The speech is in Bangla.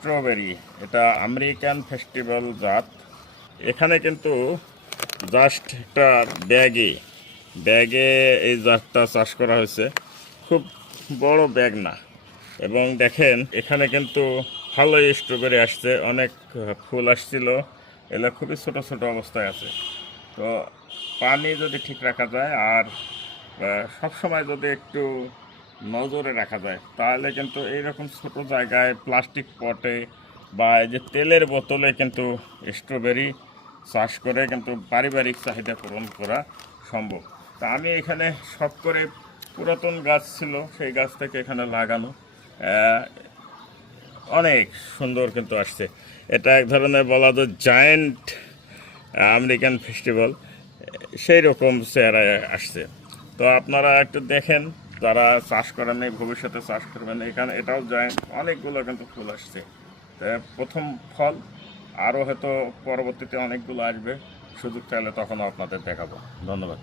স্ট্রবেরি, এটা আমেরিকান ফেস্টিভ্যাল জাত। এখানে কিন্তু জাস্ট একটা ব্যাগে ব্যাগে এই জাতটা চাষ করা হয়েছে, খুব বড় ব্যাগ না। এবং দেখেন এখানে কিন্তু ভালোই স্ট্রবেরি আসছে, অনেক ফুল আসছিল, এগুলো খুবই ছোট ছোট অবস্থায় আছে। তো পানি যদি ঠিক রাখা যায় আর সব সময় যদি একটু নজরে রাখা যায়, তাহলে কিন্তু এইরকম ছোট জায়গায় প্লাস্টিক পটে বা এই যে তেলের বোতলে কিন্তু স্ট্রবেরি চাষ করে কিন্তু পারিবারিক চাহিদা পূরণ করা সম্ভব। তা আমি এখানে শখ করে পুরাতন গাছ ছিল, সেই গাছ থেকে এখানে লাগানো অনেক সুন্দর কিন্তু আসছে। এটা এক ধরনের বলা যায় জায়েন্ট আমেরিকান ফেস্টিভ্যাল, সেই রকম চেহারায় আসছে। তো আপনারা একটু দেখেন, যারা চাষ করেন এই ভবিষ্যতে চাষ করবেন, এখানে এটাও জায়েন্ট, অনেকগুলো কিন্তু ফুল আসছে। তো প্রথম ফল, আরও হয়তো পরবর্তীতে অনেকগুলো আসবে, সুযোগ চাইলে তখনও আপনাদের দেখাবো। ধন্যবাদ।